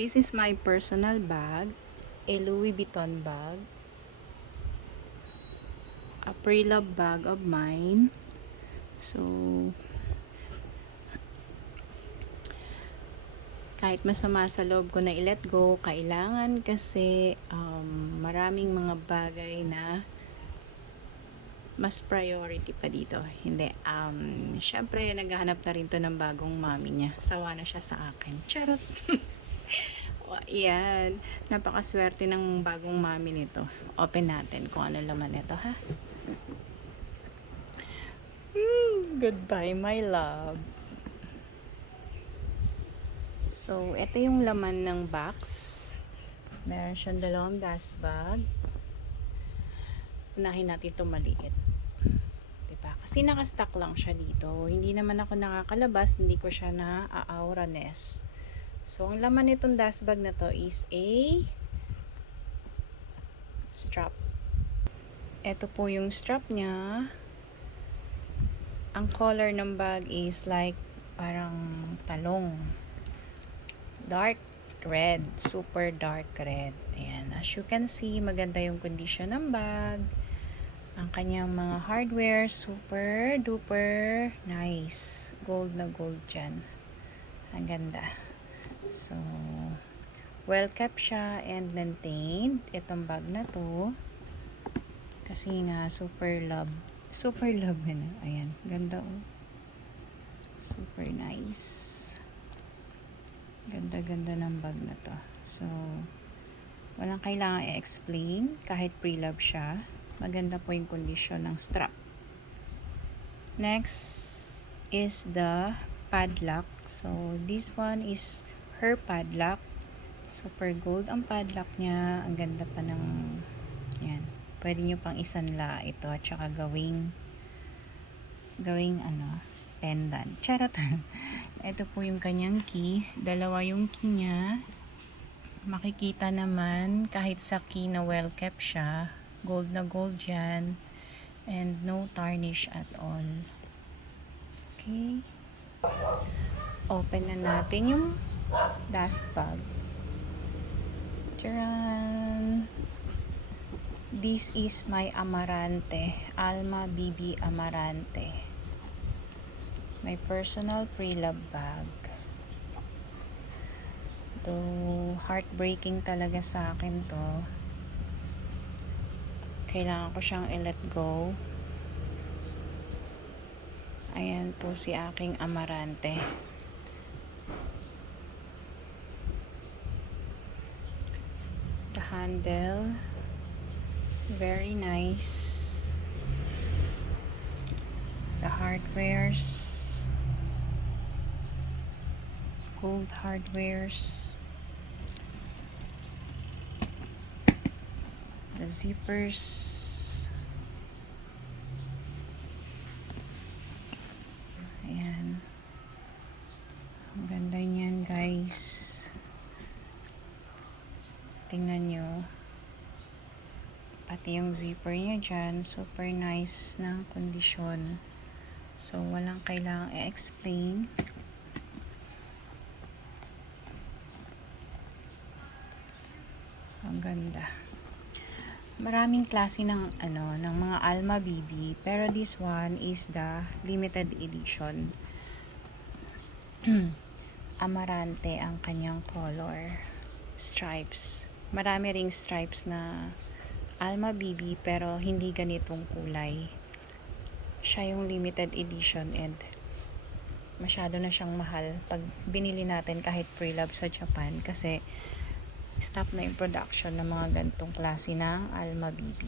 This is my personal bag, a Louis Vuitton bag, a pre-love bag of mine. So, kahit masama sa loob ko na i-let go, kailangan kasi maraming mga bagay na mas priority pa dito. Hindi, syempre naghahanap na rin to ng bagong mami niya. Sawa na siya sa akin. Charot! Yan, napakaswerte ng bagong mami nito. Open natin kung ano laman nito, ha? Goodbye, my love. So, ito yung laman ng box. Meron siyang dalawang dust bag. Unahin natin ito maliit. Diba? Kasi nakastock lang siya dito. Hindi naman ako nakakalabas. Hindi ko siya na-aura nest. So, ang laman nitong dust bag na to is a strap. Ito po yung strap niya. Ang color ng bag is like parang talong. Dark red. Super dark red. Ayan. As you can see, maganda yung condition ng bag. Ang kanyang mga hardware, super duper nice. Gold na gold dyan. Ang ganda. So, well kept siya and maintained. Itong bag na to. Kasi nga, super love. Super love na. Ayan. Ganda oh. Super nice. Ganda-ganda ng bag na to. So, walang kailangan i-explain. Kahit pre-love siya. Maganda po yung condition ng strap. Next is the padlock. So, this one is her padlock. Super gold ang padlock niya. Ang ganda pa ng yan. Pwede nyo pang isanla ito at saka gawing pendant. Charot. Ito po yung kanyang key. Dalawa yung key niya. Makikita naman kahit sa key na well kept siya. Gold na gold yan. And no tarnish at all. Okay. Open na natin yung dust bag. Charan! This is my Amarante. Alma BB Amarante. My personal pre-love bag. Though heartbreaking talaga sa akin to. Kailangan ko siyang i-let go. Ayan po si aking Amarante. The handle, very nice. The hardwares, gold hardwares. The zippers. Ayan. Ang ganda niyan, guys. Tingnan nyo. Pati yung zipper niya dyan. Super nice na kondisyon. So, walang kailangang i-explain. Ang ganda. Maraming klase ng ng mga Alma BB, pero this one is the limited edition. Amarante ang kanyang color. Stripes. Marami ring stripes na Alma BB, pero hindi ganitong kulay. Siya yung limited edition and masyado na siyang mahal pag binili natin kahit pre-love sa Japan kasi stop na yung production ng mga gantong klase ng Alma BB.